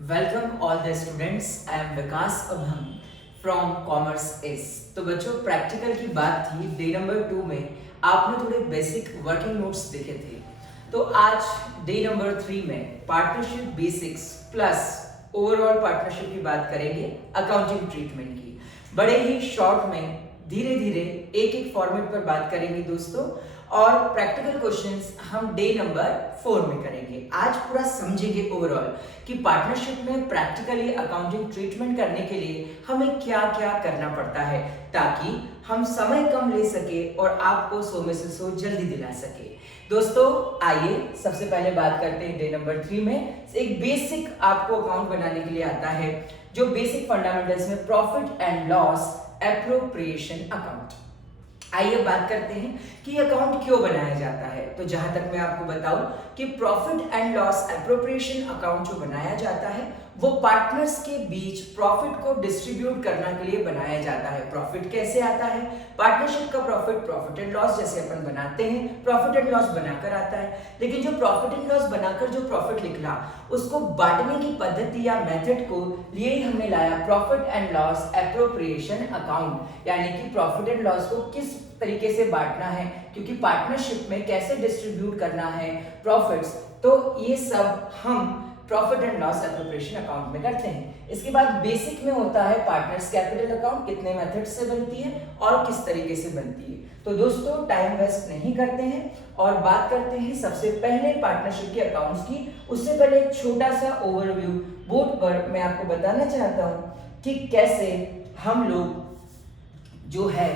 Welcome all the students. I am Vikas अभम from commerce एस। तो बच्चों, प्रैक्टिकल की बात थी डे नंबर 2 में। आपने थोड़े बेसिक वर्किंग नोट्स देखे थे। तो आज डे नंबर 3 में partnership basics plus overall partnership की बात करेंगे, अकाउंटिंग ट्रीटमेंट की। बड़े ही शॉर्ट में धीरे धीरे एक एक फॉर्मेट पर बात करेंगे दोस्तों, और प्रैक्टिकल क्वेश्चंस हम डे नंबर 4 में करेंगे। आज पूरा समझेंगे ओवरऑल कि पार्टनरशिप में प्रैक्टिकली अकाउंटिंग ट्रीटमेंट करने के लिए हमें क्या क्या करना पड़ता है, ताकि हम समय कम ले सके और आपको 100 में से 100 जल्दी दिला सके। दोस्तों आइए सबसे पहले बात करते हैं डे नंबर 3 में। एक बेसिक आपको अकाउंट बनाने के लिए आता है, जो बेसिक फंडामेंटल्स में profit and loss appropriation account. आइए बात करते हैं कि अकाउंट क्यों बनाया जाता है। तो जहां तक मैं आपको बताऊं कि profit and loss appropriation account जो बनाया जाता है वो पार्टनर्स के बीच प्रॉफिट को डिस्ट्रीब्यूट करने के लिए बनाया जाता है। प्रॉफिट कैसे आता है? पार्टनरशिप का प्रॉफिट एंड लॉस जैसे अपन बनाते हैं, प्रॉफिट एंड लॉस बनाकर आता है। लेकिन जो प्रॉफिट एंड लॉस बनाकर जो प्रॉफिट निकला, उसको बांटने की पद्धति या मेथड को लिए ही हमने लाया profit and loss appropriation account. यानी कि प्रॉफिट एंड लॉस को किस तरीके से बांटना है, क्योंकि पार्टनरशिप में कैसे डिस्ट्रीब्यूट करना है प्रॉफिट्स, तो ये सब हम profit and loss appropriation account में करते हैं। इसके बाद बेसिक में होता है पार्टनर्स कैपिटल अकाउंट, कितने मेथड से बनती है और किस तरीके से बनती है। तो दोस्तों टाइम वेस्ट नहीं करते हैं और बात करते हैं सबसे पहले पार्टनरशिप के अकाउंट्स की। उससे पहले एक छोटा सा ओवरव्यू बोर्ड पर मैं आपको बताना चाहता हूं कि कैसे हम लोग जो है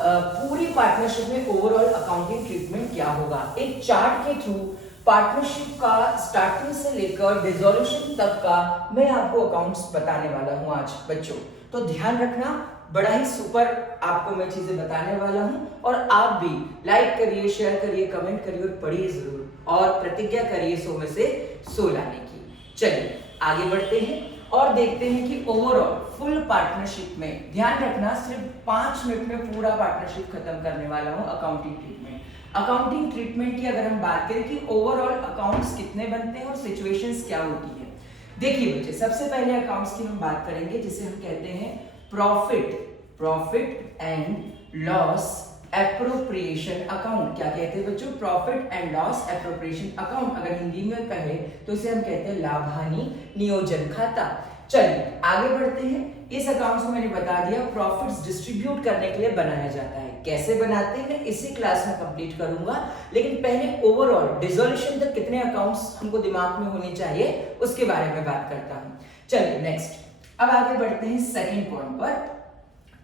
पूरी पार्टनरशिप में ओवरऑल अकाउंटिंग ट्रीटमेंट क्या होगा। एक चार्ट के थ्रू पार्टनरशिप का स्टार्टिंग से लेकर डिसोल्यूशन तक का मैं आपको अकाउंट्स बताने वाला हूं आज बच्चों। तो ध्यान रखना, बड़ा ही सुपर आपको मैं चीजें बताने वाला हूं, और आप भी लाइक करिए, शेयर करिए, कमेंट करिए और पढ़िए जरूर, और प्रतिज्ञा करिए 100 में से 100 लाने की। चलिए आगे बढ़ते हैं और देखते हैं कि ओवरऑल फुल पार्टनरशिप में ध्यान रखना, सिर्फ 5 मिनट में पूरा पार्टनरशिप खत्म करने वाला हूं अकाउंटिंग ट्रीटमेंट। अकाउंटिंग ट्रीटमेंट की अगर हम बात करें कि ओवरऑल अकाउंट्स कितने बनते हैं और सिचुएशंस क्या होती है। देखिए बच्चे, सबसे पहले अकाउंट्स की हम बात करेंगे जिसे हम कहते हैं profit and loss appropriation account. क्या कहते हैं बच्चों? Profit and loss appropriation account. अगर हिंदी में कहे तो इसे हम कहते हैं लाभ हानि नियोजन खाता। चलिए आगे बढ़ते हैं। इस अकाउंट को मैंने बता दिया प्रॉफिट्स डिस्ट्रीब्यूट करने के लिए बनाया जाता है। कैसे बनाते हैं मैं इसी क्लास में कंप्लीट करूंगा, लेकिन पहले ओवरऑल डिसोल्यूशन तक कितने अकाउंट्स हमको दिमाग में होने चाहिए उसके बारे में बात करता हूं। चलिए नेक्स्ट, अब आगे बढ़ते हैं सेकंड पॉइंट पर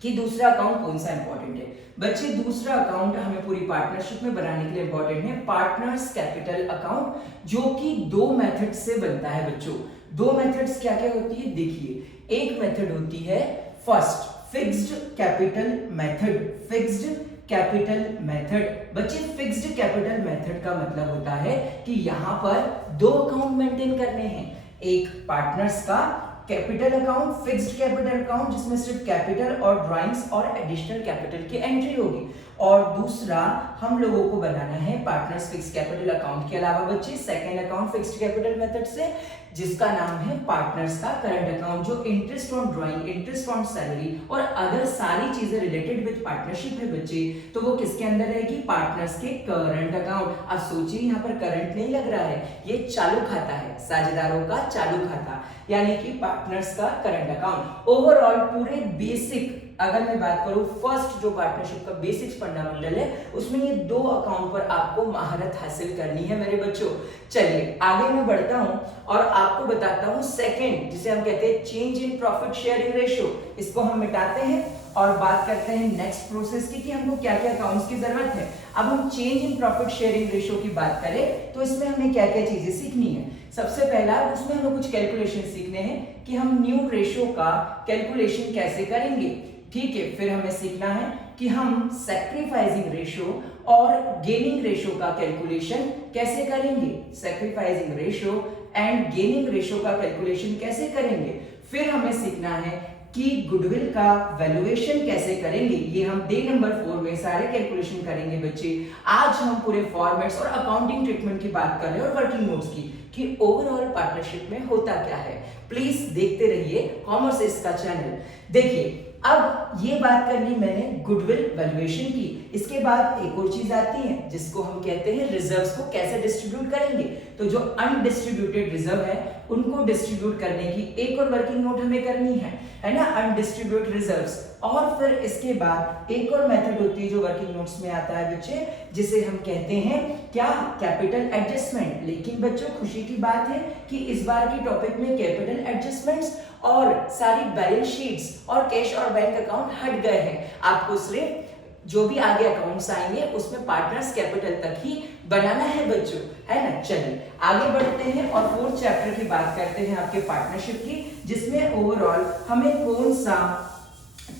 कि दूसरा अकाउंट कौन सा इंपॉर्टेंट है। बच्चे दूसरा अकाउंट हमें पूरी पार्टनरशिप में बनाने के लिए इंपॉर्टेंट है पार्टनर्स कैपिटल अकाउंट, जो कि 2 मेथड से बनता है बच्चों। 2 मेथड्स क्या क्या होती है देखिए। एक मेथड होती है first fixed capital method. Fixed capital method बच्चे, फिक्स्ड कैपिटल मेथड का मतलब होता है कि यहां पर 2 अकाउंट मेंटेन करने हैं। एक पार्टनर्स का capital account, fixed capital account, जिसमें सिर्फ कैपिटल और ड्राइंग्स और एडिशनल कैपिटल की एंट्री होगी, और दूसरा हम लोगों को बनाना है पार्टनर्स फिक्स्ड कैपिटल अकाउंट के अलावा बच्चे second account fixed capital method से, जिसका नाम है पार्टनर्स का करंट अकाउंट, जो interest on drawing, interest on salary और अदर सारी चीजें रिलेटेड विद पार्टनरशिप है बच्चे, तो वो किसके अंदर रहेगी? पार्टनर्स के करंट अकाउंट। अब सोचिए यहाँ पर करंट नहीं लग रहा है, ये चालू खाता है, साझेदारों का चालू खाता, यानी कि पार्टनर्स का करंट अकाउंट। ओवरऑल पूरे बेसिक अगर मैं बात करूं, फर्स्ट जो पार्टनरशिप का बेसिक्स फंडामेंटल है, उसमें ये 2 अकाउंट पर आपको महारत हासिल करनी है मेरे बच्चों। चलिए आगे मैं बढ़ता हूं और आपको बताता हूं सेकंड, जिसे हम कहते हैं change in profit sharing ratio. इसको हम मिटाते हैं और बात करते हैं नेक्स्ट प्रोसेस की कि हमको क्या क्या अकाउंट्स की जरूरत है। अब हम change in profit sharing ratio की बात करें तो इसमें हमें क्या क्या चीजें सीखनी है। सबसे पहला उसमें हमें कुछ कैलकुलेशन सीखने हैं कि हम न्यू रेशियो का कैलकुलेशन कैसे करेंगे, ठीक है। फिर हमें सीखना है कि हम सैक्रिफाइसिंग रेशियो और गेनिंग रेशियो का कैलकुलेशन कैसे करेंगे। Sacrificing ratio and gaining ratio का कैलकुलेशन कैसे करेंगे। फिर हमें सीखना है कि गुडविल का वैल्यूएशन कैसे करेंगे, ये हम डे नंबर 4 में सारे कैलकुलेशन करेंगे बच्चे। आज हम पूरे फॉर्मेट्स और अकाउंटिंग ट्रीटमेंट की बात कर रहे हैं और वर्किंग नोट्स की, कि ओवरऑल पार्टनरशिप में होता क्या है। प्लीज देखते रहिए कॉमर्स इसका चैनल। देखिए, अब ये बात करनी मैंने गुडविल वैल्यूएशन की, इसके बाद एक और चीज आती है जिसको हम कहते हैं रिजर्व्स को कैसे डिस्ट्रीब्यूट करेंगे। तो जो अनडिस्ट्रीब्यूटेड रिजर्व है उनको डिस्ट्रीब्यूट करने की एक और वर्किंग नोट हमें करनी है ना, अनडिस्ट्रीब्यूटेड रिजर्व्स। और फिर इसके बाद एक और मेथड होती है जो वर्किंग नोट्स में आता है बच्चे, जिसे हम कहते हैं क्या, कैपिटल एडजस्टमेंट। लेकिन बच्चों खुशी की बात है कि इस बार की टॉपिक में कैपिटल एडजस्टमेंट्स और सारी बैलेंस शीट्स और कैश और बैंक अकाउंट हट गए हैं। आपको सिर्फ जो भी आगे अकाउंट्स आएंगे उसमें पार्टनर्स कैपिटल तक ही बनाना है बच्चों, है ना। चलिए आगे बढ़ते हैं और 4th चैप्टर की बात करते हैं आपके पार्टनरशिप की, जिसमें ओवरऑल हमें कौन सा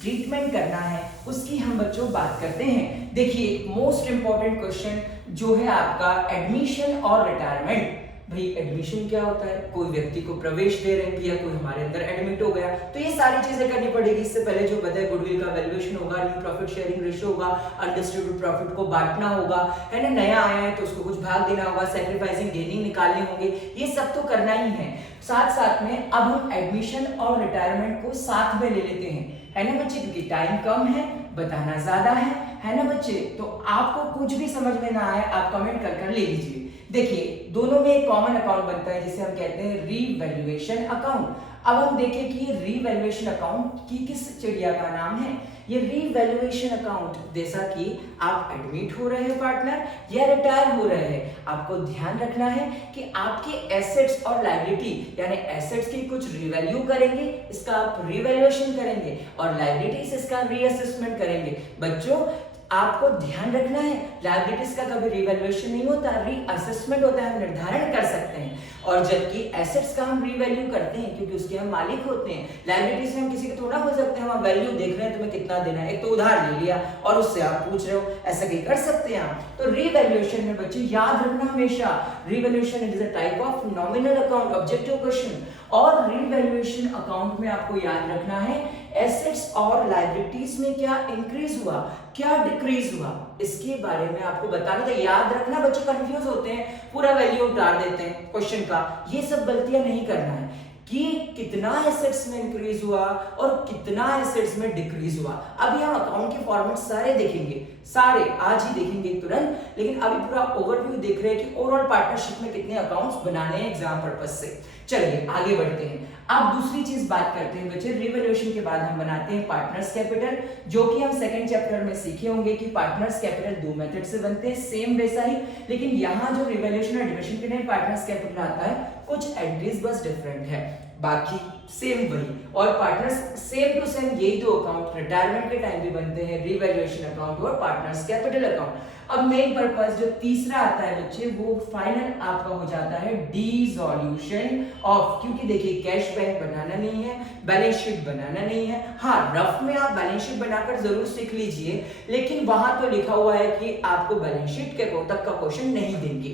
ट्रीटमेंट करना है उसकी हम बच्चों बात करते हैं। देखिए, मोस्ट इंपॉर्टेंट क्वेश्चन जो है आपका एडमिशन और रिटायरमेंट। भाई एडमिशन क्या होता है, कोई व्यक्ति को प्रवेश दे रहे हैं या कोई हमारे अंदर एडमिट हो गया, तो ये सारी चीजें करनी पड़ेगी। इससे पहले जो पता है गुडविल का वैल्यूएशन होगा, न्यू प्रॉफिट शेयरिंग रेशियो होगा, अनडिस्ट्रीब्यूटेड प्रॉफिट को बांटना होगा, है ना, नया आया है तो उसको कुछ भाग देना होगा, सैक्रिफाइसिंग गेनिंग निकालने होंगे, ये सब तो करना ही है। साथ साथ में अब हम एडमिशन और रिटायरमेंट को साथ में ले लेते हैं, है ना बच्चे, क्योंकि टाइम कम है, बताना ज्यादा है ना बच्चे। तो आपको कुछ भी समझ में ना आए आप कमेंट कर ले लीजिए। देखिए, दोनों में एक कॉमन अकाउंट बनता है जिसे हम कहते हैं रीवैल्यूएशन अकाउंट। अब हम देखें कि ये रीवैल्यूएशन अकाउंट की किस चिड़िया का नाम है। ये रीवैल्यूएशन अकाउंट, जैसा कि आप एडमिट हो रहे हैं पार्टनर या रिटायर हो रहे हैं, आपको ध्यान रखना है कि आपके एसेट्स और लायबिलिटी, यानी एसेट्स की कुछ रीवैल्यू करेंगे, इसका आप रीवैल्यूएशन करेंगे, और लायबिलिटीज इसका रीअसेसमेंट करेंगे। बच्चों आपको ध्यान रखना है, लायबिलिटीज का कभी रिवैल्यूएशन नहीं होता, रीअसेसमेंट होता है, हम निर्धारण कर सकते हैं। और जबकि एसेट्स का हम रीवैल्यू करते हैं क्योंकि उसके हम मालिक होते हैं। लायबिलिटीज में हम किसी को थोड़ा हो सकते हैं, हम वैल्यू देख रहे हैं तुम्हें कितना देना है, एक तो उधार ले लिया और उससे आप पूछ रहे हो, ऐसा कहीं कर सकते हैं आप। तो रीवैल्यूएशन में बच्चे याद रखना हमेशा, revaluation is a type of nominal account, objective question. और रीवैल्यूएशन अकाउंट में आपको याद रखना है एसेट्स और लायबिलिटीज में क्या इंक्रीज हुआ, क्या डिक्रीज हुआ, इसके बारे में आपको बताना था। याद रखना, बच्चे कंफ्यूज होते हैं, पूरा वैल्यू उतार देते हैं क्वेश्चन का, ये सब गलतियां नहीं करना है कि कितना एसेट्स में इंक्रीज हुआ और कितना एसेट्स में डिक्रीज हुआ। अभी हम अकाउंट के फॉर्मेट सारे देखेंगे, सारे आज ही देखेंगे तुरंत, लेकिन अभी पूरा ओवरव्यू देख रहे हैं कि ओवरऑल पार्टनरशिप में कितने अकाउंट्स बनाने हैं एग्जाम पर्पस से। चलिए आगे बढ़ते हैं। अब दूसरी चीज बात करते हैं बच्चे, रिवैल्यूएशन के बाद हम बनाते हैं पार्टनर्स कैपिटल, जो कि हम सेकंड चैप्टर में सीखे होंगे कि पार्टनर्स कैपिटल दो मेथड से बनते हैं, सेम वैसा ही। लेकिन यहाँ जो रिवैल्यूएशन और डिविजन के टाइम पार्टनर्स कैपिटल आता है, कुछ एंट्रीज बस डिफरेंट है, बाकी सेम वही। और पार्टनर्स सेम टू सेम यही दो अकाउंट रिटायरमेंट के टाइम भी बनते हैं, रिवैल्यूएशन अकाउंट और पार्टनर्स कैपिटल अकाउंट। अब मेन पर्पस जो तीसरा आता है बच्चे, वो फाइनल आपका हो जाता है डिसॉल्यूशन ऑफ, क्योंकि देखिए कैश बैंक बनाना नहीं है, बैलेंस शीट बनाना नहीं है। हाँ, रफ में आप बैलेंस शीट बनाकर जरूर सीख लीजिए, लेकिन वहां तो लिखा हुआ है कि आपको बैलेंस शीट के तक का क्वेश्चन नहीं देंगे।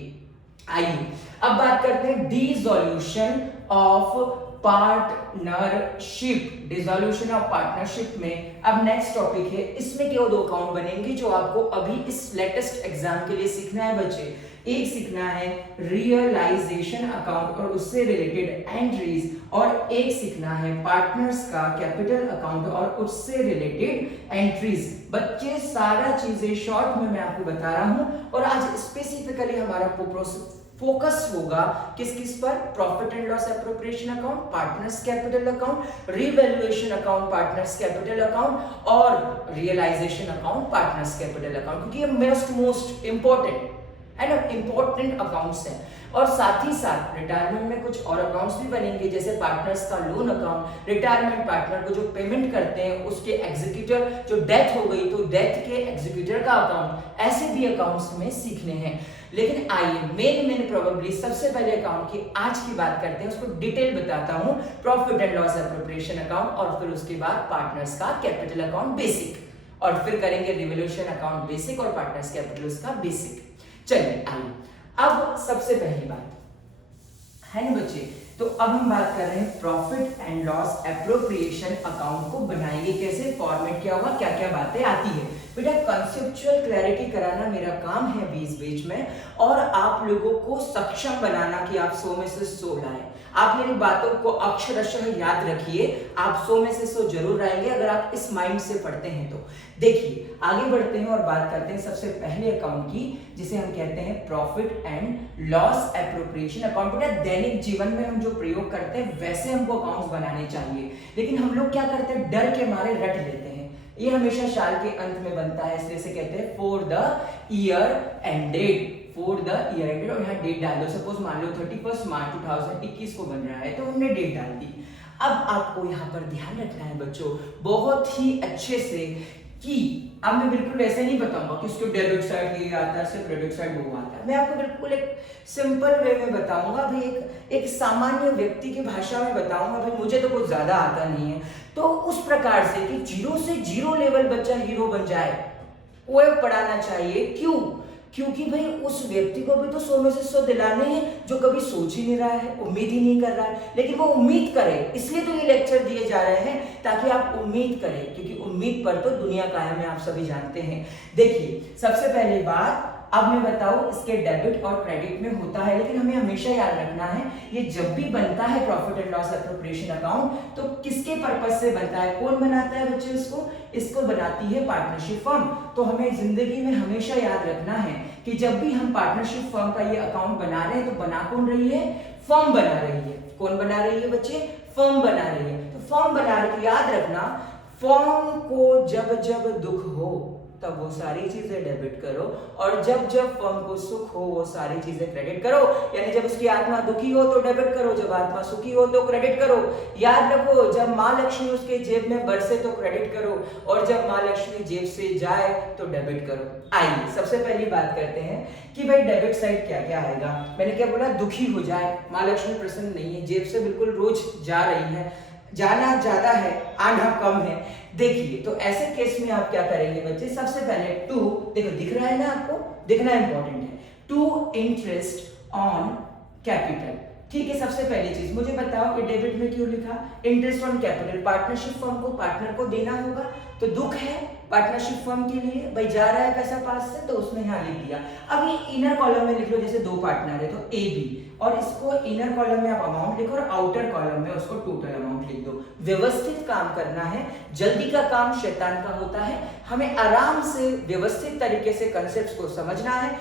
आइए अब बात करते हैं dissolution of partnership, dissolution of partnership में अब नेक्स्ट टॉपिक है। इसमें केवल दो अकाउंट बनेंगे जो आपको अभी इस लेटेस्ट एग्जाम के लिए सीखना है बच्चे। एक सीखना है रियलाइजेशन अकाउंट और उससे रिलेटेड एंट्रीज, और एक सीखना है पार्टनर्स का कैपिटल अकाउंट और उससे रिलेटेड एंट्रीज। बच्चे सारा चीजें शॉर्ट में मैं आपको बता रहा हूं, और आज स्पेसिफिकली हमारा फोकस होगा किस किस पर, profit and loss appropriation account, partners capital account, revaluation account, partners capital account, और realisation account, partners capital account, क्योंकि ये मोस्ट इंपॉर्टेंट है ना, इंपॉर्टेंट अकाउंट्स हैं। और साथ ही साथ रिटायरमेंट में कुछ और अकाउंट्स भी बनेंगे, जैसे पार्टनर्स का लोन अकाउंट, रिटायरमेंट पार्टनर को जो पेमेंट करते हैं उसके एग्जीक्यूटर, जो डेथ हो गई तो डेथ के एग्जीक्यूटर का अकाउंट, ऐसे भी अकाउंट्स हमें सीखने हैं। लेकिन आइए मेन प्रोबेबली सबसे पहले अकाउंट की आज की बात करते हैं, उसको डिटेल बताता हूं, profit and loss appropriation account, और फिर उसके बाद पार्टनर्स का कैपिटल अकाउंट बेसिक, और फिर करेंगे रिवैल्यूएशन अकाउंट बेसिक और पार्टनर्स कैपिटल उसका बेसिक। चलिए आइए अब सबसे पहली बात है ना बच्चे, तो अब हम बात कर रहे हैं profit and loss appropriation account को बनाएंगे कैसे, फॉर्मेट क्या होगा, क्या क्या बातें आती है। बेटा कंसेप्चुअल क्लैरिटी कराना मेरा काम है बीच बीच में, और आप लोगों को सक्षम बनाना कि आप 100 में से 100 लाएं। आप मेरी बातों को अक्षरशः याद रखिए, आप 100 में से 100 जरूर आएंगे अगर आप इस माइंड से पढ़ते हैं तो। देखिए आगे बढ़ते हैं और बात करते हैं सबसे पहले अकाउंट की, जिसे हम कहते हैं profit and loss appropriation account. बेटा दैनिक जीवन में हम जो प्रयोग करते हैं वैसे हमको अकाउंट्स बनाने चाहिए, लेकिन हम लोग क्या करते हैं, डर के मारे रट लेते हैं। ये हमेशा साल के अंत में बनता है, इसलिए इसे कहते हैं for the year ended, for the year ended. और यहाँ डेट डाल दो, सपोज मान लो 31 मार्च 2021 को बन रहा है तो हमने डेट डाल दी। अब आपको यहाँ पर ध्यान रखना है बच्चों बहुत ही अच्छे से कि अब मैं बिल्कुल वैसे नहीं बताऊंगा कि उसको डेबिट साइड ये आता है, सिर्फ क्रेडिट साइड वो आता है। मैं आपको बिल्कुल एक सिंपल वे में बताऊंगा भाई, एक सामान्य व्यक्ति की भाषा में बताऊंगा भाई, मुझे तो कुछ ज्यादा आता नहीं है। तो उस प्रकार से कि 0 से 0 लेवल बच्चा हीरो बन जाए वो पढ़ाना चाहिए। क्यों? क्योंकि भाई उस व्यक्ति को भी तो 100 में से 100 दिलाने हैं जो कभी सोच ही नहीं रहा है, उम्मीद ही नहीं कर रहा है, लेकिन वो उम्मीद करे। इसलिए तो ये लेक्चर दिए जा रहे हैं ताकि आप उम्मीद करें, क्योंकि उम्मीद पर तो दुनिया कायम है, आप सभी जानते हैं। देखिए सबसे पहली बात, अब मैं बताऊं इसके डेबिट और क्रेडिट में होता है, लेकिन हमें हमेशा याद रखना है ये जब भी बनता है profit and loss appropriation account तो किसके पर्पस से बनता है, कौन बनाता है बच्चे इसको बनाती है पार्टनरशिप फर्म। तो हमें जिंदगी में हमेशा याद रखना है कि जब भी हम पार्टनरशिप फर्म का ये अकाउंट बना रहे हैं तो बना कौन रही है, फर्म बना रही है। कौन बना रही है बच्चे, फर्म बना रही है। तो फर्म बना रही है, याद रखना फर्म को जब जब दुख हो तब वो सारी चीजें डेबिट करो, और जब जब फर्म को सुख हो वो सारी चीजें क्रेडिट करो। यानी जब उसकी आत्मा दुखी हो तो डेबिट करो, जब आत्मा सुखी हो तो क्रेडिट करो। याद रखो जब माँ लक्ष्मी उसके जेब में बरसे तो क्रेडिट करो, और जब माँ लक्ष्मी जेब से जाए तो डेबिट करो। आइए सबसे पहली बात करते हैं कि भाई डेबिट साइड क्या क्या आएगा। मैंने क्या बोला, दुखी हो जाए, माँ लक्ष्मी प्रसन्न नहीं है, जेब से बिल्कुल रोज जा रही है, जाना ज्यादा है आना कम है। देखिए तो ऐसे केस में आप क्या करेंगे बच्चे, सबसे पहले टू, देखो दिख रहा है ना आपको, दिखना इंपॉर्टेंट है, टू इंटरेस्ट ऑन कैपिटल। ठीक है, सबसे पहली चीज मुझे बताओ कि डेबिट में क्यों लिखा interest on capital, partnership firm को पार्टनर को देना होगा तो दुख है पार्टनरशिप फर्म के लिए, भाई जा रहा है पैसा पास से तो उसने यहाँ लिख दिया। अब ये इनर कॉलम में लिख लो, जैसे दो पार्टनर है तो ए बी, और इसको इनर कॉलम में आप अमाउंट लिखो और आउटर कॉलम में उसको टोटल अमाउंट लिख दो। व्यवस्थित काम करना है, जल्दी का काम शैतान का होता है, हमें आराम से व्यवस्थित तरीके से कंसेप्ट्स को समझना है,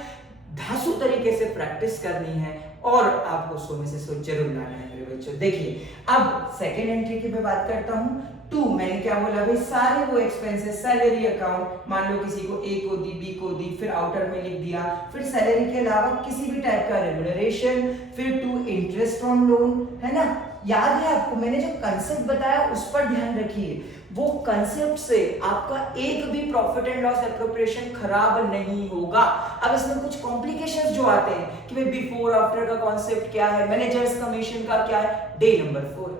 धांसू तरीके से प्रैक्टिस करनी है, और आपको 100 में से 100 जरूर लाना है मेरे बच्चों। देखिए अब सेकेंड एंट्री की मैं बात करता हूँ। टू, मैंने क्या बोला भाई, सारे वो एक्सपेंसेस, सैलरी अकाउंट, मान लो किसी को ए को दी, बी को दी, फिर आउटर में लिख दिया, फिर सैलरी के अलावा किसी भी टाइप का रेम्युनरेशन, फिर टू इंटरेस्ट ऑन लोन, है ना। याद है आपको मैंने जो कंसेप्ट बताया उस पर ध्यान रखिए, वो कंसेप्ट से आपका एक भी प्रॉफिट एंड लॉस एप्रोप्रिएशन खराब नहीं होगा। अब इसमें कुछ कॉम्प्लिकेशंस जो आते हैं कि भाई बिफोर आफ्टर का कॉन्सेप्ट क्या है, मैनेजर्स कमीशन का क्या है, डे नंबर 4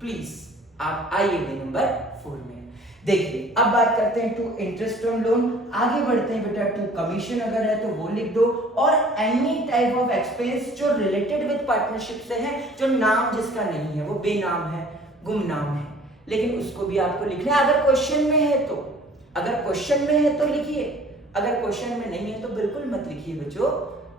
प्लीज आप आइए डे नंबर 4 में। देखिए अब बात करते हैं टू इंटरेस्ट ऑन लोन, आगे बढ़ते हैं बेटा टू कमीशन अगर है तो वो लिख दो, और एनी टाइप ऑफ एक्सपेंस जो रिलेटेड विद पार्टनरशिप से है, जो नाम जिसका नहीं है वो बेनाम है, गुमनाम है, लेकिन उसको भी आपको लिखना है। अगर क्वेश्चन में है तो, अगर क्वेश्चन में है तो लिखिए, अगर क्वेश्चन में नहीं है तो बिल्कुल मत लिखिए बच्चों,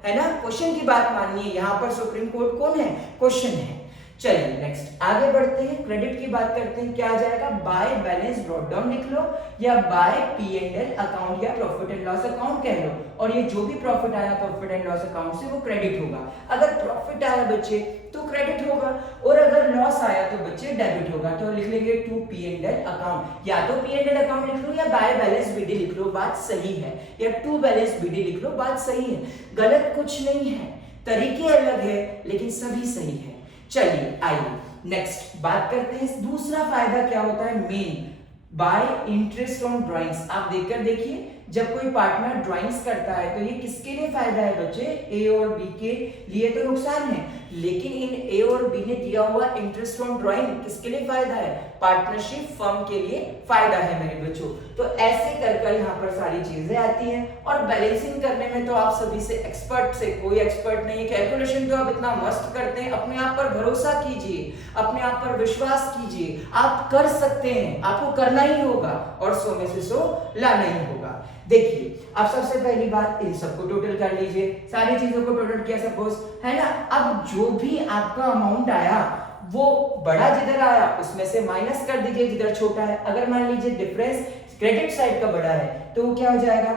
है ना। क्वेश्चन की बात मानिए, यहाँ पर सुप्रीम कोर्ट कौन है, क्वेश्चन है। चलिए नेक्स्ट आगे बढ़ते हैं, क्रेडिट की बात करते हैं। क्या आ जाएगा, बाय बैलेंस ब्रॉट डाउन लिख लो, या बाय P&L अकाउंट, या प्रॉफिट एंड लॉस अकाउंट कह लो, और ये जो भी प्रॉफिट आया प्रॉफिट एंड लॉस अकाउंट से वो क्रेडिट होगा। अगर प्रॉफिट आया बच्चे तो क्रेडिट होगा, और अगर लॉस आया तो बच्चे डेबिट होगा। तो लिख लेंगे टू P&L अकाउंट, या तो P&L अकाउंट लिख लो या बाय बैलेंस BD लिख लो, बात सही है, या टू बैलेंस BD लिख लो, बात सही है, गलत कुछ नहीं है, तरीके अलग है लेकिन सभी सही है। चलिए आइए नेक्स्ट बात करते हैं, दूसरा फायदा क्या होता है, main bye interest on drawings. आप देखकर देखिए जब कोई पार्टनर ड्राइंग्स करता है तो ये किसके लिए फायदा है बच्चे? ए और बी के लिए तो नुकसान है, लेकिन इन ए और बी ने दिया हुआ इंटरेस्ट ऑन ड्राइंग किसके लिए फायदा है? पार्टनरशिप फर्म के लिए फायदा है मेरे बच्चों। तो ऐसे कर यहाँ पर सारी चीजें आती हैं और बैलेंसिंग करने में तो आप सभी से एक्सपर्ट से कोई एक्सपर्ट नहीं है। कैलकुलेशन तो आप इतना मस्त करते हैं, अपने आप पर भरोसा कीजिए, अपने आप पर विश्वास कीजिए, आप कर सकते हैं, आपको करना ही होगा और 100 में से 100 लाना ही होगा। देखिए अब सबसे पहली बात, इन सबको टोटल कर लीजिए, सारी चीजों को टोटल किया सपोज, है ना। अब जो भी आपका अमाउंट आया वो बड़ा जिधर आया उसमें से माइनस कर दीजिए जिधर छोटा है। अगर मान लीजिए डिफरेंस क्रेडिट साइड का बड़ा है तो वो क्या हो जाएगा?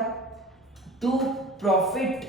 टू प्रॉफिट,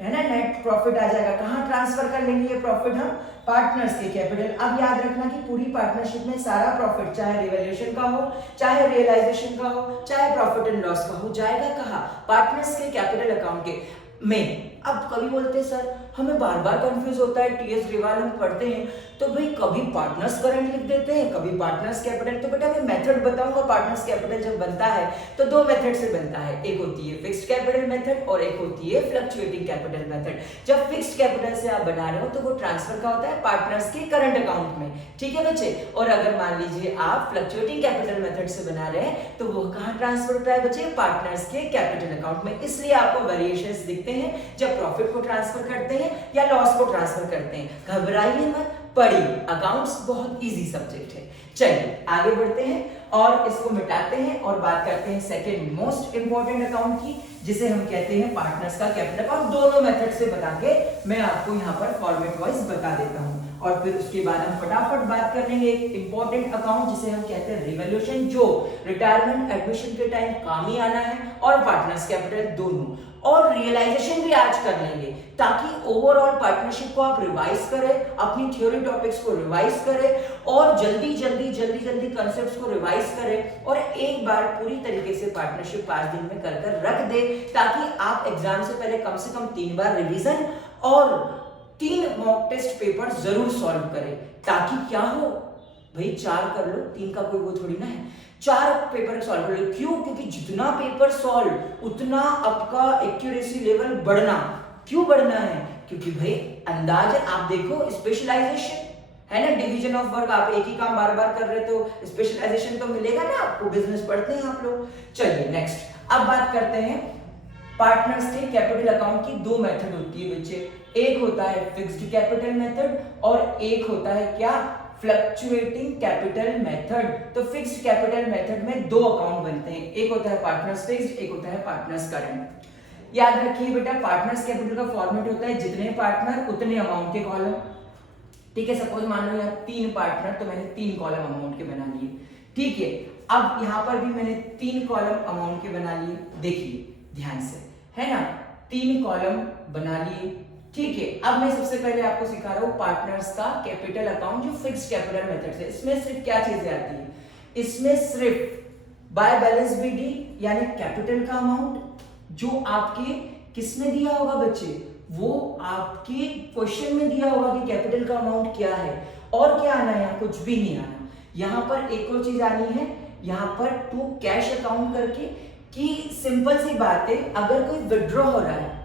है ना, नेट प्रॉफिट आ जाएगा। कहां ट्रांसफर कर लेंगे ये प्रॉफिट? हम पार्टनर्स के कैपिटल। अब याद रखना कि पूरी पार्टनरशिप में सारा प्रॉफिट, चाहे रिवैल्यूएशन का हो, चाहे रियलाइजेशन का हो, चाहे प्रॉफिट एंड लॉस का हो, जाएगा कहां? पार्टनर्स के कैपिटल अकाउंट के में। अब कभी बोलते हैं सर हमें बार बार कंफ्यूज होता है, टीएस रिवाल हम पढ़ते हैं तो भाई कभी पार्टनर्स करंट लिख देते हैं, कभी पार्टनर्स कैपिटल। तो बेटा मैं मेथड बताऊंगा। पार्टनर्स कैपिटल जब बनता है तो दो मेथड से बनता है, एक होती है फिक्स्ड कैपिटल मेथड और एक होती है फ्लक्चुएटिंग कैपिटल मेथड। जब फिक्स्ड कैपिटल से आप बना रहे हो तो वो ट्रांसफर का होता है पार्टनर्स के करंट अकाउंट में, ठीक है बच्चे। और अगर मान लीजिए आप फ्लक्चुएटिंग कैपिटल मेथड से बना रहे हैं तो वो कहां ट्रांसफर होता है बच्चे? पार्टनर्स के कैपिटल अकाउंट में। इसलिए आपको वेरिएशंस दिखते हैं जब प्रॉफिट को ट्रांसफर करते हैं या लॉस को ट्रांसफर करते हैं। घबराइए मत, पढ़िए, अकाउंट्स बहुत इजी सब्जेक्ट है। चलिए आगे बढ़ते हैं और इसको मिटाते हैं और बात करते हैं सेकंड मोस्ट इंपॉर्टेंट अकाउंट की, जिसे हम कहते हैं पार्टनर्स का कैपिटल अकाउंट। दोनों मेथड से बता के मैं आपको यहाँ पर फॉर्मेट वाइज बता देता हूँ और फिर उसके बाद हम फटाफट बात कर लेंगे एक इंपॉर्टेंट अकाउंट जिसे हम कहते हैं रिवैल्यूएशन, जो रिटायरमेंट एडमिशन के टाइम काम ही आना है, और पार्टनर्स कैपिटल दोनों, और रियलाइजेशन भी आज कर लेंगे ताकि ओवरऑल पार्टनरशिप को आप रिवाइज करें, अपनी थ्योरी टॉपिक्स को रिवाइज करें और जल्दी जल्दी कॉन्सेप्ट्स को रिवाइज करें और एक बार पूरी तरीके से पार्टनरशिप 5 दिन में कर रख दे, ताकि आप एग्जाम से पहले कम से कम 3 बार रिवीजन और 3 मॉक टेस्ट पेपर जरूर सॉल्व करें। ताकि क्या हो भाई, 4 कर लो, 3 का कोई वो थोड़ी ना है, 4 पेपर सॉल्व कर लो। क्यों? क्योंकि जितना पेपर सॉल्व उतना आपका एक्यूरेसी लेवल बढ़ना। क्यों बढ़ना है? क्योंकि भाई अंदाज आप देखो, स्पेशलाइजेशन है ना, डिवीजन ऑफ वर्क, आप एक ही काम बार बार कर रहे तो स्पेशलाइजेशन तो मिलेगा ना आपको। बिजनेस पढ़ते हैं आप लोग। चलिए नेक्स्ट अब बात करते हैं पार्टनर्स के कैपिटल अकाउंट की। 2 मेथड होती है बच्चे, एक होता है फिक्स्ड कैपिटल मेथड और एक होता है क्या? Fluctuating capital method. तो फिक्स्ड कैपिटल मेथड में 2 अकाउंट बनते हैं, एक होता है पार्टनर्स फिक्स्ड, एक होता है पार्टनर्स करंट। याद रखिए बेटा, पार्टनर्स कैपिटल का फॉर्मेट होता है जितने पार्टनर उतने अमाउंट के कॉलम। ठीक है, सपोज मान लो यार 3 पार्टनर, तो मैंने 3 कॉलम अमाउंट के बना लिए। ठीक है, अब यहाँ पर भी मैंने 3 कॉलम अमाउंट के बना लिए। देखिए ध्यान से, है ना, 3 कॉलम बना लिए। ठीक है, अब मैं सबसे पहले आपको सिखा रहा हूँ पार्टनर्स का कैपिटल अकाउंट जो फिक्स्ड कैपिटल मेथड से। इसमें सिर्फ क्या चीजें आती है? इसमें सिर्फ बाय बैलेंस बीडी यानी कैपिटल का अमाउंट जो आपके किसमें दिया होगा बच्चे, वो आपके क्वेश्चन में दिया होगा कि कैपिटल का अमाउंट क्या है, और क्या आना है? कुछ भी नहीं आना। यहाँ पर एक और चीज आनी है, यहाँ पर टू कैश अकाउंट करके, कि सिंपल सी बात है, अगर कोई विड्रॉ हो रहा है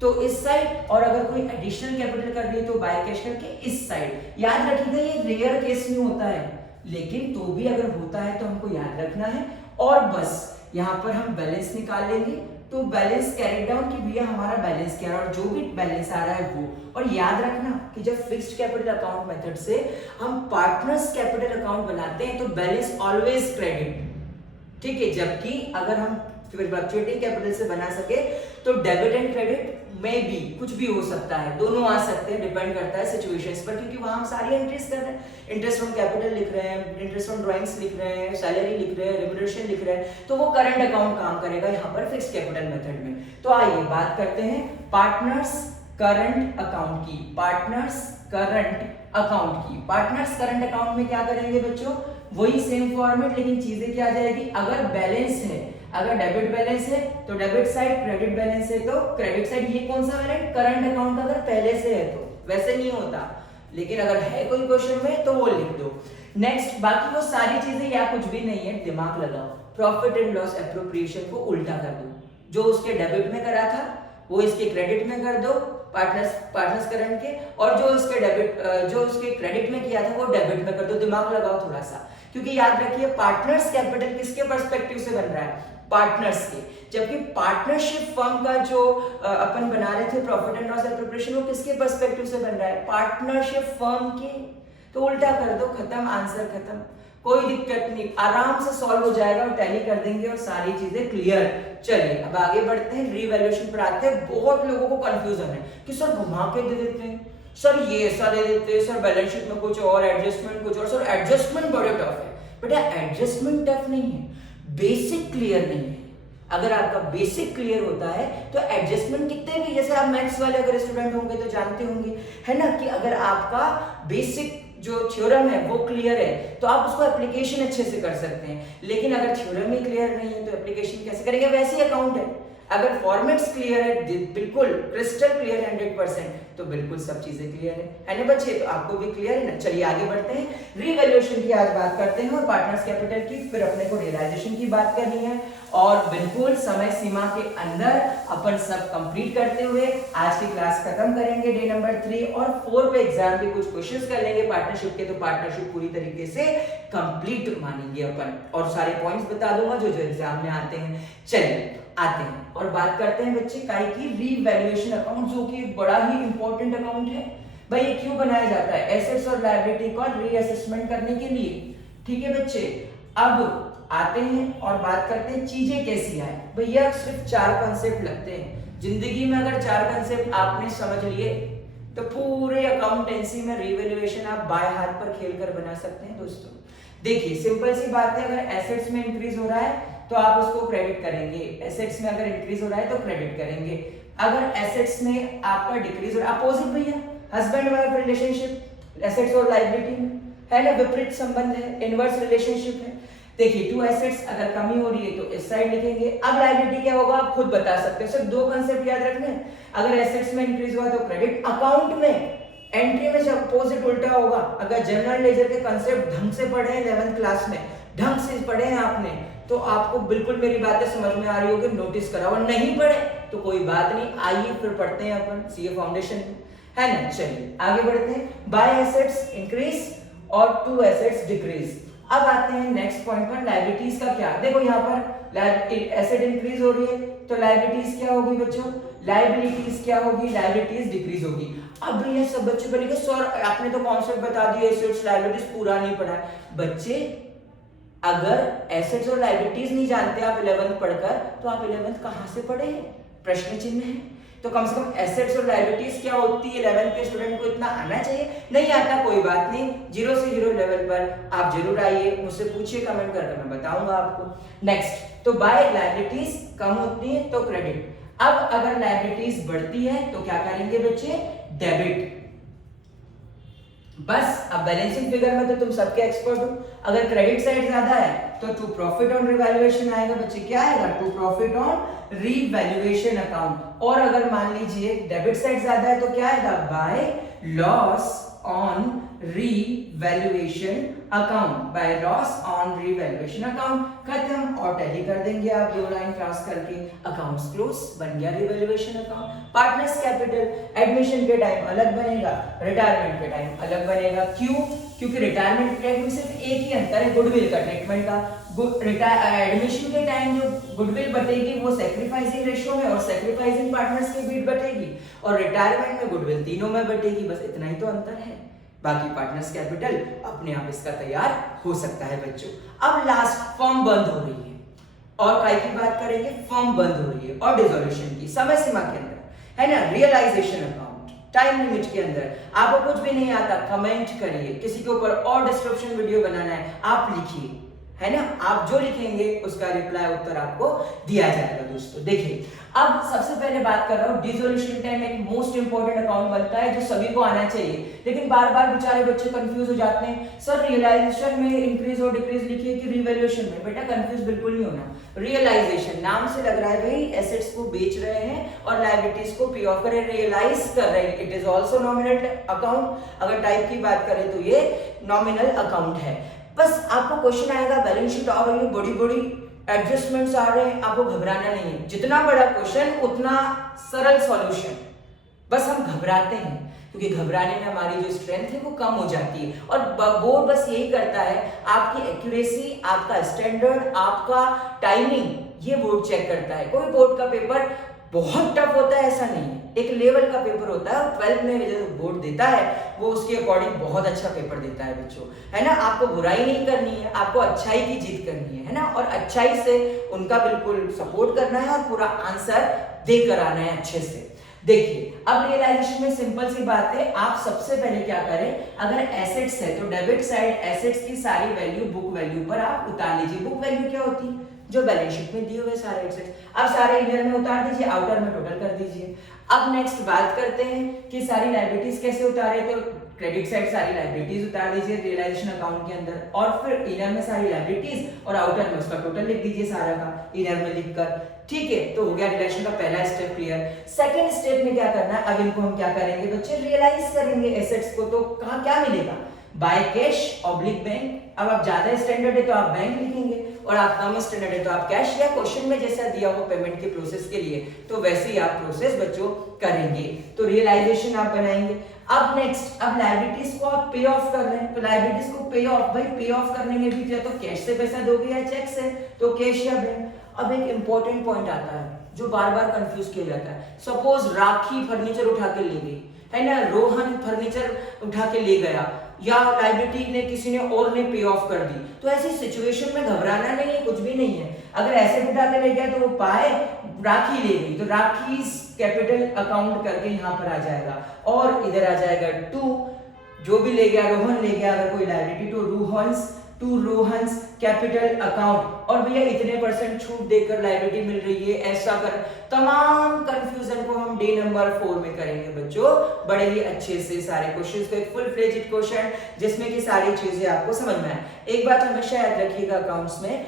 तो इस साइड, और अगर कोई एडिशनल कैपिटल कर रही है तो बाय कैश करके इस साइड। याद रखिएगा ये रेयर केस में होता है, लेकिन तो भी अगर होता है तो हमको याद रखना है। और बस यहाँ पर हम बैलेंस निकाल लेंगे, तो बैलेंस कैरी डाउन कि भैया हमारा बैलेंस क्या है और जो भी बैलेंस आ रहा है वो। और याद रखना कि जब फिक्स्ड कैपिटल अकाउंट मेथड से हम पार्टनर्स कैपिटल अकाउंट बनाते हैं तो बैलेंस ऑलवेज क्रेडिट। ठीक है, जबकि अगर हम फ्लक्चुएटिंग कैपिटल से बना सके तो डेबिट एंड क्रेडिट में भी कुछ भी हो सकता है, दोनों आ सकते हैं, डिपेंड करता है सिचुएशंस पर, क्योंकि वहां हम सारी एंट्रीज कर रहे हैं। इंटरेस्ट ऑन कैपिटल लिख रहे हैं, इंटरेस्ट ऑन ड्राइंग्स लिख रहे हैं, सैलरी लिख रहे हैं, रिम्यूनरेशन लिख रहे हैं, तो वो करंट अकाउंट काम करेगा यहाँ पर फिक्स्ड कैपिटल मेथड में। तो आइए बात करते हैं पार्टनर्स करंट अकाउंट की। पार्टनर्स करंट अकाउंट की, पार्टनर्स करंट अकाउंट में क्या करेंगे बच्चों? वही सेम फॉर्मेट, लेकिन चीजें क्या आ जाएगी? अगर बैलेंस है, अगर डेबिट बैलेंस है तो डेबिट साइड, क्रेडिट बैलेंस है तो क्रेडिट साइड। ये कौन सा बैलेंस? करंट अकाउंट अगर पहले से है तो, वैसे नहीं होता, लेकिन अगर है कोई क्वेश्चन में तो वो लिख दो। नेक्स्ट, बाकी वो सारी चीजें या कुछ भी नहीं है, दिमाग लगाओ, प्रॉफिट एंड लॉस एप्रोप्रिएशन को उल्टा कर दो। जो उसके डेबिट में करा था वो इसके क्रेडिट में कर दो, पार्टनर्स करंट के, और जो उसके क्रेडिट में किया था वो डेबिट में कर दो। दिमाग लगाओ थोड़ा सा, क्योंकि याद रखिए पार्टनर्स कैपिटल किसके पर्सपेक्टिव से बन रहा है, पार्टनर्स के, जबकि पार्टनरशिप फर्म का जो अपन बना रहे थे प्रॉफिट एंड लॉस प्रिपरेशन, वो किसके पर्सपेक्टिव से बन रहा है, पार्टनरशिप फर्म के। तो उल्टा कर दो, खत्म, आंसर खत्म, कोई दिक्कत नहीं, आराम से सॉल्व हो जाएगा और टैली कर देंगे और सारी चीजें क्लियर। चलिए अब आगे बढ़ते हैं, रीवैल्यूएशन पर आते हैं। बहुत लोगों को कंफ्यूजन है कि सर घुमा के दे देते हैं, सर ये ऐसा दे देते हैं, सर बैलेंस शीट में कुछ और, एडजस्टमेंट कुछ और। सर एडजस्टमेंट बड़े टफ है बेटा, एडजस्टमेंट टफ नहीं है, बेसिक क्लियर नहीं है। अगर आपका बेसिक क्लियर होता है तो एडजस्टमेंट कितने भी, जैसे आप मैथ्स वाले अगर स्टूडेंट होंगे तो जानते होंगे है ना, कि अगर आपका बेसिक जो थ्योरम है वो क्लियर है तो आप उसको एप्लीकेशन अच्छे से कर सकते हैं। लेकिन अगर थ्योरम ही क्लियर नहीं है तो एप्लीकेशन कैसे करेंगे, वैसे ही अकाउंट है। अगर फॉर्मेट्स क्लियर है, बिल्कुल क्रिस्टल क्लियर 100%, तो बिल्कुल सब चीजें क्लियर है ना बच्चे, तो आपको भी क्लियर है ना। चलिए आगे बढ़ते हैं, रीवैल्यूएशन की आज बात करते हैं और पार्टनर्स कैपिटल की, फिर अपने को रियलाइजेशन की बात करनी है, और बिल्कुल समय सीमा के अंदर अपन सब कंप्लीट करते हुए आज की क्लास खत्म करेंगे। डे नंबर 3 और 4 पे एग्जाम के कुछ क्वेश्चंस कर लेंगे पार्टनरशिप के, तो पार्टनरशिप पूरी तरीके से कंप्लीट मानेंगे अपन, और सारे पॉइंट्स बता दूंगा जो जो एग्जाम में आते हैं। चलिए आते हैं और बात करते हैं बच्चे काय की, रीवैल्यूएशन अकाउंट, जो कि एक बड़ा ही इंपॉर्टेंट अकाउंट है। भाई ये क्यों बनाया जाता है, एसेट्स और लायबिलिटी का रीअसेसमेंट करने के लिए। ठीक है बच्चे, अब आते हैं और बात करते हैं चीजें कैसी आए। भैया सिर्फ 4 कंसेप्ट लगते हैं जिंदगी में, अगर 4 कंसेप्ट आपने समझ लिए तो पूरे अकाउंटेंसी में रीवैल्यूएशन आप बाएं हाथ पर खेलकर बना सकते हैं। दोस्तों देखिए सिंपल सी बात है, अगर एसेट्स में इंक्रीज हो रहा है तो आप उसको क्रेडिट करेंगे, एसेट्स में अगर इंक्रीज हो रहा है तो क्रेडिट करेंगे। अगर एसेट्स में आपका डिक्रीज हो रहा है, अपोजिट भैया, हस्बैंड वाइफ रिलेशनशिप एसेट्स और लायबिलिटी में है ना, विपरीत संबंध है, इनवर्स रिलेशनशिप है। देखिए 2 एसेट्स अगर कमी हो रही है तो इस साइड लिखेंगे। अब लायबिलिटी क्या होगा आप खुद बता सकते हो, सिर्फ 2 कंसेप्ट याद रखने हैं। अगर एसेट्स में इंक्रीज हुआ तो क्रेडिट, अकाउंट में एंट्री में जब अपोजिट उल्टा होगा। अगर जनरल लेजर के कंसेप्ट ढंग से पढ़े हैं 11th क्लास में, ढंग से पढ़े हैं आपने, तो आपको बिल्कुल मेरी बातें समझ में आ रही होगी, नोटिस करा। और नहीं पढ़े तो कोई बात नहीं, आइए फिर पढ़ते हैं अपन सीए फाउंडेशन में, है ना। चलिए आगे बढ़ते हैं, बाय एसेट्स इंक्रीज और 2 एसेट्स डिक्रीज। अब आते हैं नेक्स्ट पॉइंट पर, लायबिलिटीज का क्या। देखो यहाँ पर एसेट इंक्रीज हो रही है तो लायबिलिटीज क्या होगी बच्चों, लायबिलिटीज क्या होगी, लायबिलिटीज डिक्रीज होगी। अब ये सब बच्चे बोलेंगे सर आपने तो कॉन्सेप्ट बता दिया, एसेट्स लायबिलिटीज पूरा नहीं पढ़ा है। बच्चे अगर एसेट्स और लायबिलिटीज नहीं जानते आप 11th पढ़कर, तो आप 11th कहां से पढ़े, प्रश्न चिन्ह है। तो कम से कम एसेट्स और लायबिलिटीज क्या होती है 11th के स्टूडेंट को इतना आना चाहिए। नहीं आता कोई बात नहीं, 0 से 0 लेवल पर आप जरूर आइए, मुझसे पूछिए कमेंट करके, मैं बताऊंगा आपको। नेक्स्ट, तो बाय लायबिलिटीज कम होती है तो क्रेडिट। अब अगर लायबिलिटीज बढ़ती है तो क्या करेंगे बच्चे, डेबिट। बस अब बैलेंसिंग फिगर में तो तुम सबके एक्सपर्ट हो। अगर क्रेडिट साइड ज्यादा है तो टू प्रॉफिट ऑन रिवैल्यूएशन आएगा बच्चे, क्या आएगा, to profit on revaluation account. और अगर मान लीजिए डेबिट साइड ज्यादा है तो क्या आएगा, by loss on revaluation account, by loss on revaluation account. खत्म, और टैली कर देंगे आप 2 लाइन क्रॉस करके, अकाउंट्स क्लोज, बन गया revaluation account. Partners capital admission के टाइम अलग बनेगा, रिटायरमेंट के टाइम अलग बनेगा। क्यों, क्योंकि रिटायरमेंट के टाइम में सिर्फ एक ही अंतर है, गुडविल का ट्रीटमेंट का। एडमिशन के टाइम जो गुडविल बटेगी वो सैक्रिफाइसिंग रेशियो में और सैक्रिफाइसिंग पार्टनर्स के बीच बटेगी, और रिटायरमेंट में गुडविल तीनों में बटेगी। बस इतना ही तो अंतर है, बाकी पार्टनर्स कैपिटल अपने आप इसका तैयार हो सकता है बच्चों। अब लास्ट, फर्म बंद हो रही है, और काय की बात करेंगे, फर्म बंद हो रही है और डिसोल्यूशन की, समय सीमा के अंदर, है ना। रियलाइजेशन अकाउंट, टाइम लिमिट के अंदर। आपको कुछ भी नहीं आता कमेंट करिए, किसी के ऊपर और डिस्क्रिप्शन वीडियो बनाना है आप लिखिए, है ना। आप जो लिखेंगे उसका रिप्लाई उत्तर आपको दिया जाएगा। दोस्तों देखिए, अब सबसे पहले बात कर रहा हूँ डिसोल्यूशन टाइम, एक मोस्ट इंपोर्टेंट अकाउंट बनता है जो सभी को आना चाहिए, लेकिन बार बार बेचारे बच्चे कंफ्यूज हो जाते हैं, सर रियलाइजेशन में इंक्रीज और डिक्रीज लिखिए कि रिवैल्यूएशन में। बेटा कंफ्यूज बिल्कुल नहीं होना, रियलाइजेशन नाम से लग रहा है भाई एसेट्स को बेच रहे हैं और लायबिलिटीज को पे ऑफ कर रहे, रियलाइज कर रहे हैं। It is also nominal account. अगर टाइप की बात करें तो ये नॉमिनल अकाउंट है। बस आपको क्वेश्चन आएगा बैलेंस शीट आ रही है बड़ी बड़ी, एडजस्टमेंट्स आ रहे हैं, आपको घबराना नहीं है। जितना बड़ा क्वेश्चन उतना सरल सॉल्यूशन। बस हम घबराते हैं क्योंकि घबराने में हमारी जो स्ट्रेंथ है वो कम हो जाती है। और बोर्ड बस यही करता है, आपकी एक्यूरेसी, आपका स्टैंडर्ड, आपका टाइमिंग, ये बोर्ड चेक करता है। कोई बोर्ड का पेपर बहुत टफ होता है ऐसा नहीं है, एक लेवल का पेपर होता है। और 12th में जो बोर्ड देता है वो उसके अकॉर्डिंग बहुत अच्छा पेपर देता है बच्चों, है ना। आपको बुराई नहीं करनी है, आपको अच्छाई की जीत करनी है ना। और अच्छाई से उनका बिल्कुल सपोर्ट करना है और पूरा आंसर देकर आना है अच्छे से। देखिए अब रियलाइजेशन में सिंपल सी बात है, आप सबसे पहले क्या करें, अगर एसेट्स है तो डेबिट साइड एसेट्स की सारी वैल्यू बुक वैल्यू पर आप उतार लीजिए। बुक वैल्यू क्या होती है, जो बैलेंस शीट में दिए हुए सारे एसेट्स। अब सारे इनर में उतार दीजिए, आउटर में टोटल कर दीजिए। अब नेक्स्ट बात करते हैं कि सारी लायबिलिटीज कैसे उतारे, तो क्रेडिट साइड सारी लायबिलिटीज उतार दीजिए रियलाइजेशन अकाउंट के अंदर, और फिर इनर में सारी लायबिलिटीज और आउटर में उसका टोटल लिख दीजिए सारा का इनर में लिखकर। ठीक है, तो हो गया रियलाइजेशन का पहला स्टेप क्लियर। सेकंड स्टेप में क्या करना है, अब इनको हम क्या करेंगे बच्चे, रियलाइज करेंगे एसेट्स को। तो कहां क्या मिलेगा, बाय कैश ऑब्लिक बैंक। अब आप ज्यादा स्टैंडर्ड है तो आप बैंक लिखेंगे, और आप कम स्टैंडर्ड है तो आप कैश, या क्वेश्चन में जैसा दिया हो पेमेंट के प्रोसेस के लिए तो वैसे ही आप प्रोसेस बच्चों करेंगे। तो रियलाइजेशन आप बनाएंगे। अब नेक्स्ट, अब लायबिलिटीज को आप पे ऑफ कर रहे हैं, तो लायबिलिटीज को पे ऑफ, भाई पे ऑफ करने में भी तो कैश से पैसा दोगे या चेक से, तो कैश या बैंक। अब एक इंपॉर्टेंट पॉइंट आता है जो बार बार कंफ्यूज किया जाता है। सपोज राखी फर्नीचर उठा के ले गई, है ना, रोहन फर्नीचर उठा के ले गया, या लायबिलिटी ने किसी ने और ने पे ऑफ कर दी, तो ऐसी सिचुएशन में घबराना नहीं है, कुछ भी नहीं है। अगर ऐसे उठा के ले गया तो वो पाए राखी ले गई, तो राखी कैपिटल अकाउंट करके यहाँ पर आ जाएगा, और इधर आ जाएगा टू, जो भी ले गया, रोहन ले गया अगर कोई liability to Rohan's capital account, और भैया इतने परसेंट छूट देकर लायबिलिटी मिल रही है, ऐसा कर। तमाम कंफ्यूजन को हम डे नंबर 4 में करेंगे बच्चों, बड़े ही अच्छे से सारे क्वेश्चंस को, एक फुल फ्लेज्ड क्वेश्चन जिसमें कि सारी चीजें आपको समझ में आए। एक बात हमेशा याद रखिएगा, अकाउंट्स में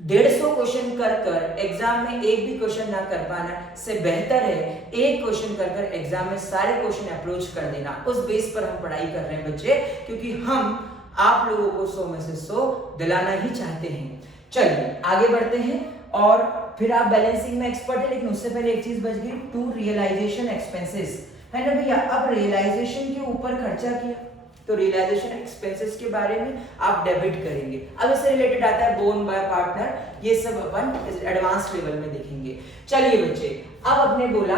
150 क्वेश्चन कर एग्जाम में एक भी क्वेश्चन ना कर पाना से बेहतर है एक क्वेश्चन कर एग्जाम में सारे क्वेश्चन अप्रोच कर देना। उस बेस पर हम पढ़ाई कर रहे हैं बच्चे, क्योंकि हम आप लोगों को 100 में से 100 दिलाना ही चाहते हैं। चलिए आगे बढ़ते हैं, और फिर आप बैलेंसिंग में एक्सपर्ट है, लेकिन उससे पहले एक चीज बच गई, टू रियलाइजेशन एक्सपेंसेस, है ना भैया। अब रियलाइजेशन के ऊपर खर्चा किया तो रियलाइजेशन एक्सपेंसेस के बारे में आप डेबिट करेंगे। अब इससे रिलेटेड आता है बोन बाय पार्टनर, ये सब अपन एडवांस लेवल में देखेंगे। चलिए बच्चे, अब आपने बोला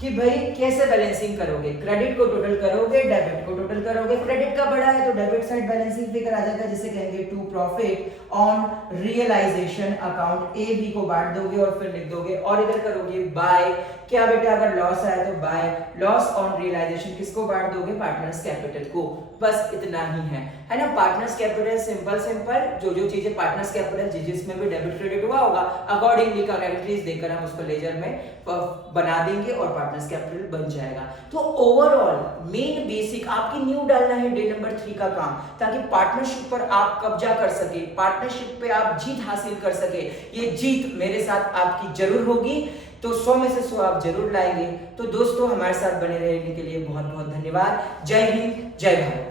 कि भाई कैसे बैलेंसिंग करोगे, क्रेडिट को टोटल करोगे, डेबिट को टोटल करोगे। क्रेडिट का बड़ा है तो डेबिट साइड बैलेंसिंग फिगर आ जाएगा, जिसे कहेंगे to profit on realisation account, A B को बांट दोगे और फिर लिख दोगे, और इधर करोगे बाय, क्या बेटा अगर लॉस आया तो बाय लॉस ऑन रियलाइजेशन किसको बांट दोगे, पार्टनर्स कैपिटल को। बस इतना ही है ना। पार्टनर्स कैपिटल सिंपल जो चीजें पार्टनर्स कैपिटल जिसमें भी डेबिट क्रेडिट हुआ होगा अकॉर्डिंगली कैपिटल्स देकर हम उसको लेजर में बना देंगे और पार्टनर्स कैपिटल बन जाएगा। तो ओवरऑल मेन बेसिक आपकी न्यू डालना है डे नंबर 3 का काम, ताकि पार्टनरशिप पर आप कब्जा कर सके, पार्टनरशिप पे आप जीत हासिल कर सके। ये जीत मेरे साथ आपकी जरूर होगी, तो 100 में से 100 आप जरूर लाएंगे। तो दोस्तों हमारे साथ बने रहने के लिए बहुत बहुत धन्यवाद। जय हिंद, जय भारत।